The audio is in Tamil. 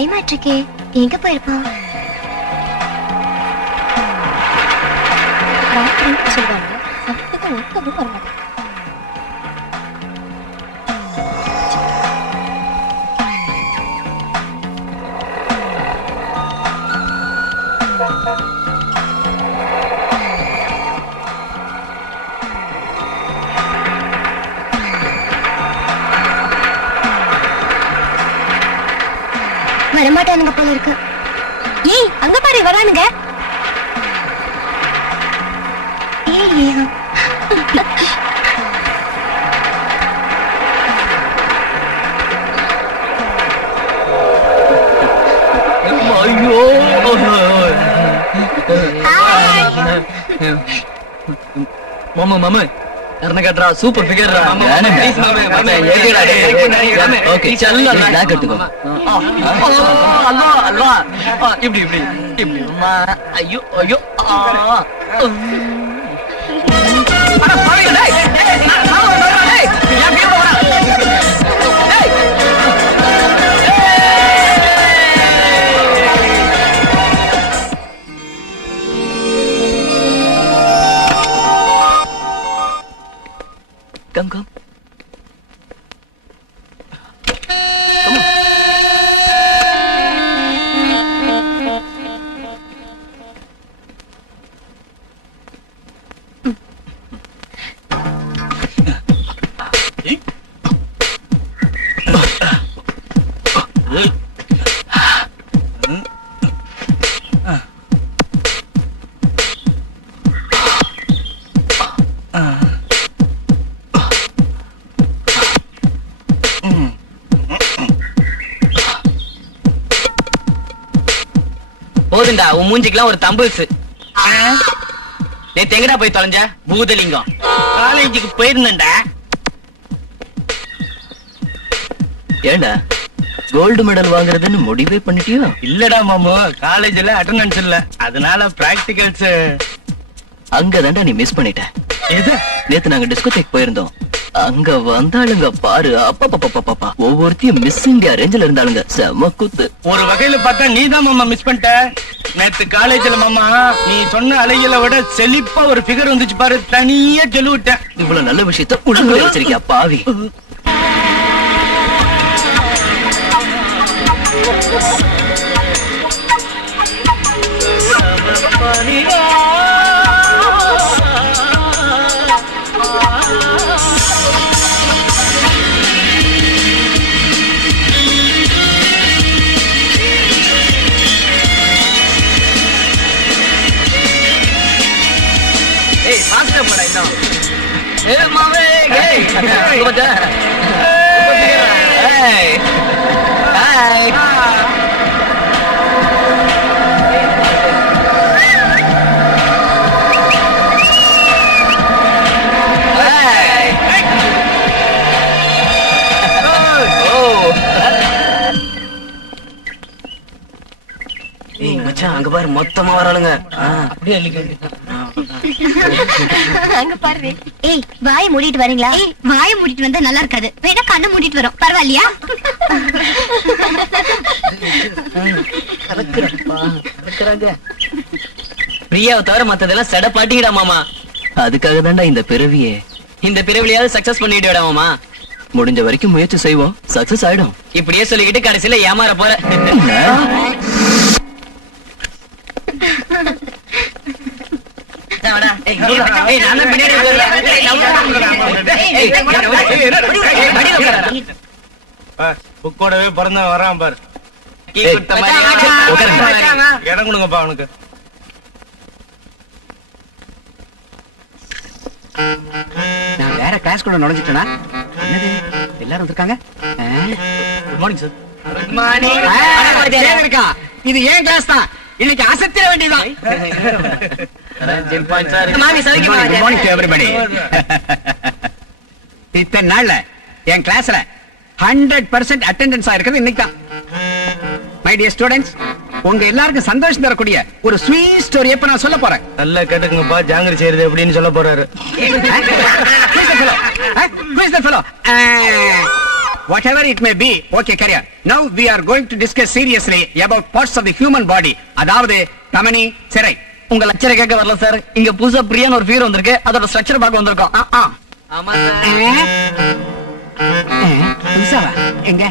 டைம் ஆயிட்டிருக்கே, எங்க போயிருப்பான்? ராத்திரி சொல்லுவாங்க, சமத்துக்கு ஒருத்தமும் வரமாட்டாங்க. வரமாட்டானுங்க போல இருக்கு. ஏய், அங்க பாரு வரானுங்க. ஏய் மாமா மாமா करने का ड्रा सुपर फिगर रहा मामा प्लीज मामा ये केड़ा ओके चल ना कट को अल्लाह अल्लाह इबड़ी इबड़ी इबड़ी मा अयो अयो अरे भाई டேய் டேய் ஏன் பேர் போறா டேய் Come, come. Come on. போதுண்டா உன் மூஞ்சிக்கலாம் ஒரு தம்புஸ். நேத்து எங்கடா போய் தொலைஞ்ச? பூதலிங்கம் காலேஜுக்கு போயிருந்தேன்டா. ஏண்டா கோல்டு மெடல் வாங்குறதுன்னு முடிவே பண்ணிட்டியோ? இல்லடா மாமு, காலேஜ்ல அட்டெண்டன்ஸ் இல்ல, அதனால பிராக்டிகல்ஸ் அங்கதான்டா நீ மிஸ் பண்ணிட்ட. எது? நேத்து நாங்க டிஸ்கோதேக் போயிருந்தோம். அங்க வந்தாளுங்க பாரு, அப்பா ஒவ்வொருத்தையும் மிஸ் இந்தியா ரேஞ்சில இருந்தாளுங்க. செம குத்து. ஒரு வகையில பார்த்தா நீதான் மாமா மிஸ் பண்ணிட்ட. நேத்து காலேஜ்ல மாமா நீ சொன்ன அலைகளை விட செழிப்பா ஒரு ஃபிகர் வந்துச்சு பாரு, தனியா சொல்லிவிட்டேன். இவ்வளவு நல்ல விஷயத்த உடனே வச்சிருக்கியா பாவி. Hey, faster pora idam. Hey, mame, hey. Baca. Hey. Hi. மச்சான் அங்க பாரு மொத்தமா வராளுங்க. அப்படியே அங்க பாரு. ஏய் வாயை மூடிட்டு வரீங்களா? ஏய் வாயை மூடிட்டு வந்தா நல்லா இருக்காது, வேணா கண்ணை மூடிட்டு வரோம், பரவாயில்லையா? பிரியாவை தவிர மத்ததெல்லாம் செட பாட்டிக்கிடா மாமா. அதுக்காக தான்டா இந்த பிறவியே. இந்த பிறவிலையாவது சக்சஸ் பண்ணிடுடா மாமா. முடிஞ்ச வரைக்கும் முயற்சி செய்வோம், சக்சஸ் ஆயிடும். இப்படியே சொல்லிக்கிட்டு கடைசியில ஏமாற போற. புக்கோடவே பிறந்த வரான் பாரு. இடம் கொடுங்கப்பா அவனுக்கு. நான் வேற கிளாஸ் கூட நுழைஞ்சிட்டேனா? என்னது எல்லாரும் வந்திருக்காங்க? Good morning sir. Good morning. இருக்கா? இது ஏன் கிளாஸ் தான், இன்னைக்கு அசத்திர வேண்டியதான். Good morning to everybody. இத்தனை நாள்ல என் கிளாஸ்ல 100% அட்டெண்டன்ஸ் ஆயிருக்கிறது இன்னைக்கு தான். மை டியர் ஸ்டூடெண்ட்ஸ், உங்க எல்லாருக்கும் சந்தோஷம் தரக்கூடிய ஒரு ஸ்வீட் ஸ்டோரி இப்ப நான் சொல்ல போறேன். நல்லா கேட்டுங்கப்பா, ஜாங்கிரி செய்யறது எப்படின்னு சொல்ல போறாரு. whatever it may be, okay, career. Now we are going to discuss seriously about parts of the human body. அதாவது தமனி, சிரை. உங்க லெக்சரை கேட்க வரல சார். இங்க புதுசா பிரியான்னு ஒரு ஃபிகர் வந்திருக்கு. அதோட ஸ்ட்ரக்சர் பார்க்க வந்திருக்கோம். ஆமா சார். புதுசாவா? எங்க?